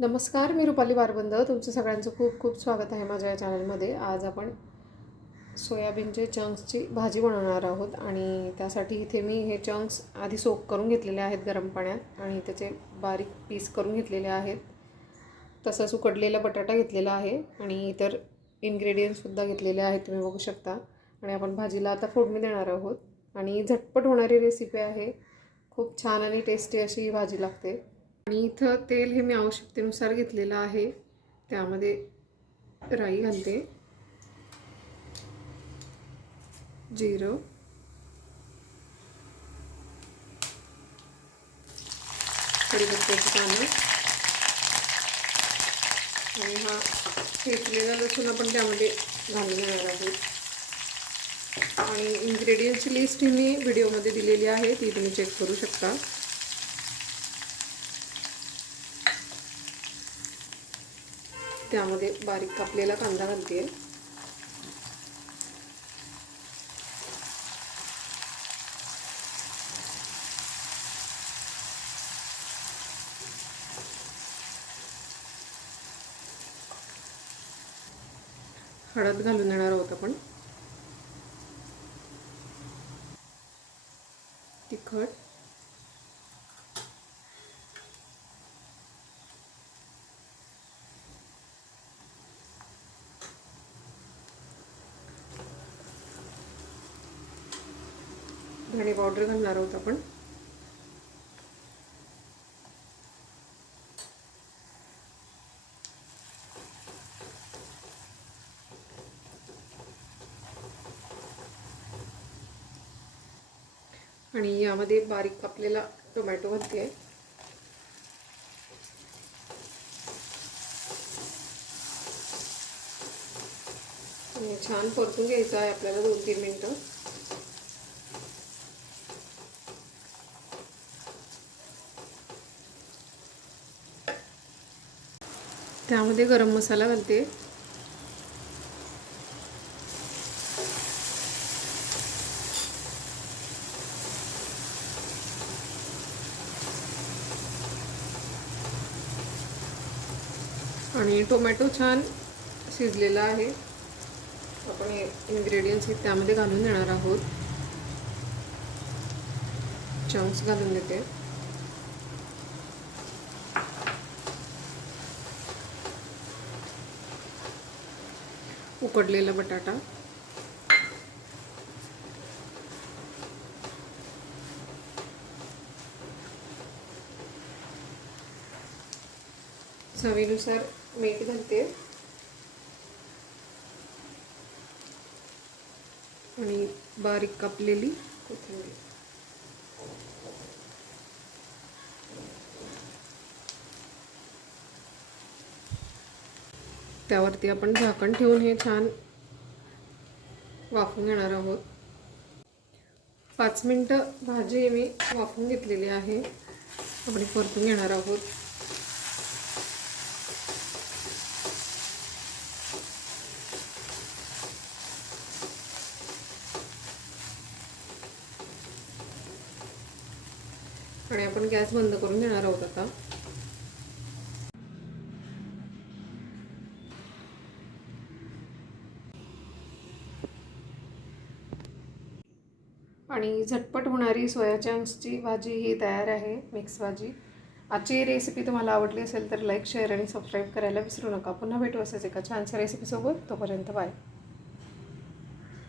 नमस्कार, मी रुपाली बारबंद. तुमचं सगळ्यांचं खूप खूप स्वागत आहे माझ्या या चॅनलमध्ये. आज आपण सोयाबीनचे चंक्सची भाजी बनवणार आहोत आणि त्यासाठी इथे मी हे चंक्स आधी सोक करून घेतलेले आहेत गरम पाण्यात आणि त्याचे बारीक पीस करून घेतलेले आहेत. तसंच उकडलेला बटाटा घेतलेला आहे आणि इतर इन्ग्रेडियंट्ससुद्धा घेतलेले आहेत, तुम्ही बघू शकता. आणि आपण भाजीला आता फोडणी देणार आहोत आणि झटपट होणारी रेसिपी आहे. खूप छान आणि टेस्टी अशी ही भाजी लागते. आणि इथं तेल हे मी आवश्यकतेनुसार घेतलेलं आहे. त्यामध्ये राई घालते, जिरं, कढीपत्त्याची पानं आणि हा ठेचलेला लसूण आपण त्यामध्ये घालून घेणार आहोत. आणि इन्ग्रेडियंटची लिस्ट ही मी व्हिडिओमध्ये दिलेली आहे, ती तुम्ही चेक करू शकता. त्यामध्ये बारीक कापलेला कांदा घालते. हळद घालून देणार आहोत आपण. तिखट, धणे पावडर घालणार आहोत आपण. आणि यामध्ये बारीक कापलेला टोमॅटो घालते. आणि छान परतून घ्यायचं आहे आपल्याला 2-3 मिनिटं. त्यामध्ये गरम मसाला घालते. आणि टोमॅटो छान शिजलेला आहे. आपण हे इन्ग्रेडियंट्स त्यामध्ये घालून देणार आहोत. चंक्स घालून देते. उकडलेला बटाटा, चवीनुसार मीठ घालते आणि बारीक कापलेली कोथिंबीर. त्यावरती आपण झाकण ठेवून हे छान वाफवून घेणार आहोत. 5 मिनिटं भाजी मी वाफवून घेतलेली आहे. आपण परतून घेणार आहोत. आणि आपण गॅस बंद करून घेणार आहोत आता. आणि झटपट होणारी सोया चंक्सची भाजी ही तयार आहे, मिक्स भाजी. आजची रेसिपी तुम्हाला आवडली असेल तर लाईक, शेअर आणि सबस्क्राईब करायला विसरू नका. पुन्हा भेटू असेच एका छानशा रेसिपीसोबत. तोपर्यंत बाय.